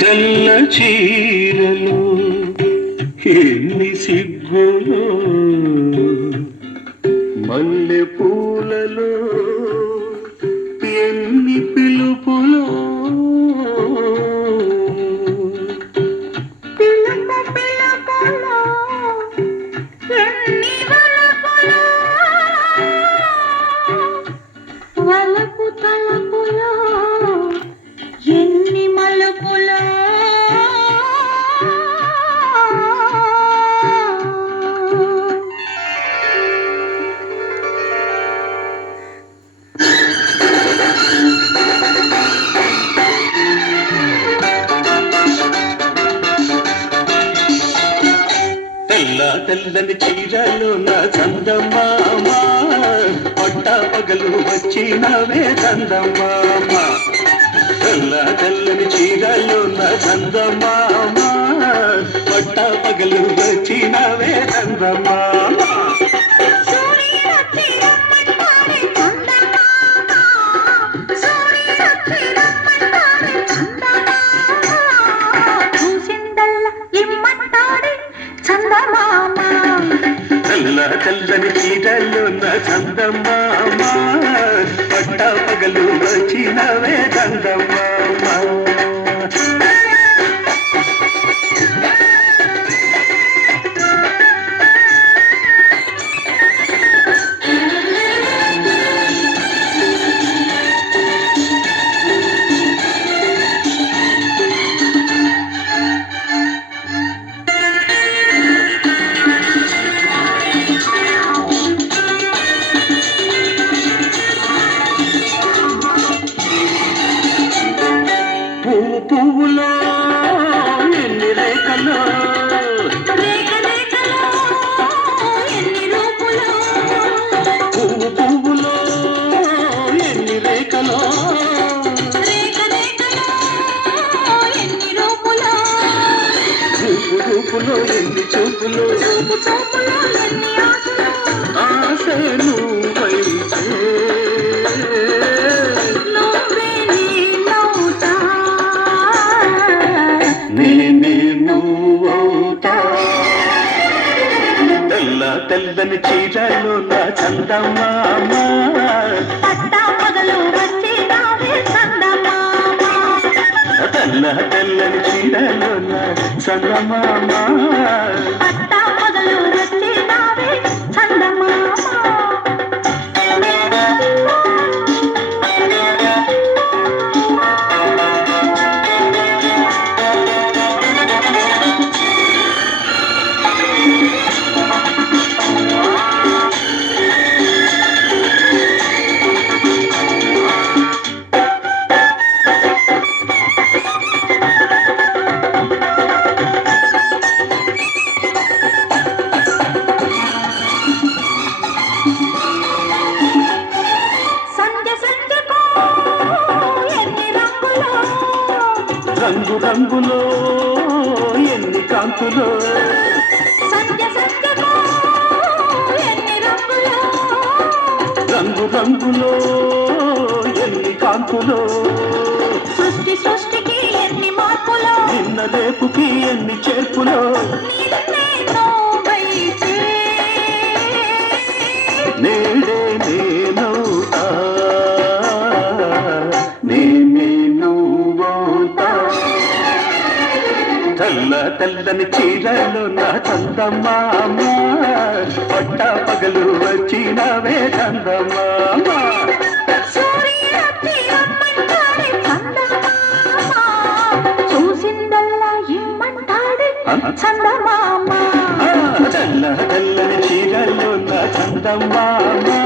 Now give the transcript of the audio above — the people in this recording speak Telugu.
తెల్ల చీరలు ఎన్ని సిగ్గులు మల్లె పూలలో ఎన్ని పిలుపులు వలపు తలపులో ఎన్ని మలుపులో తెల్ల తెల్లని చీరలు నా చందమామ పట్ట పగలు వచ్చినవే చందమామ తెల్ల తెల్లని చీరలు నా చందమామ పట్ట పగలు వచ్చినవే చందమామ తెల్ల తెల్లని చీరలు నా చందమామ పట్ట పగలు వచ్చినవే చందమామ పువ్వులో ఎన్ని రేఖలు పువ్వులో ఎన్ని రేఖలు రూపులో ఎన్ని చూపులు ఆశను వైతే తెల్లని చీరలు నా చందమామ పట్టా పగలు వచ్చినావే చందమామ తెల్ల తెల్లని చీరలు నా చందమామ పట్టా పగలు వచ్చినావే చందమామ రంగు రంగులో ఎన్ని కాంతులో రంగు రంగులో ఎన్ని కాంతులో సృష్టి సృష్టికి ఎన్ని మార్పులో నిన్న రేపుకి ఎన్ని చేర్పులో నేడే నేనవుతా తెల్ల తెల్లని చీరలు నా చందమామ పట్ట పగలు వచ్చినవే చందమామ చూసిందల్లా ఇమ్మంటాడే చందమామ తెల్ల తెల్లని చీరలు నా చందమామ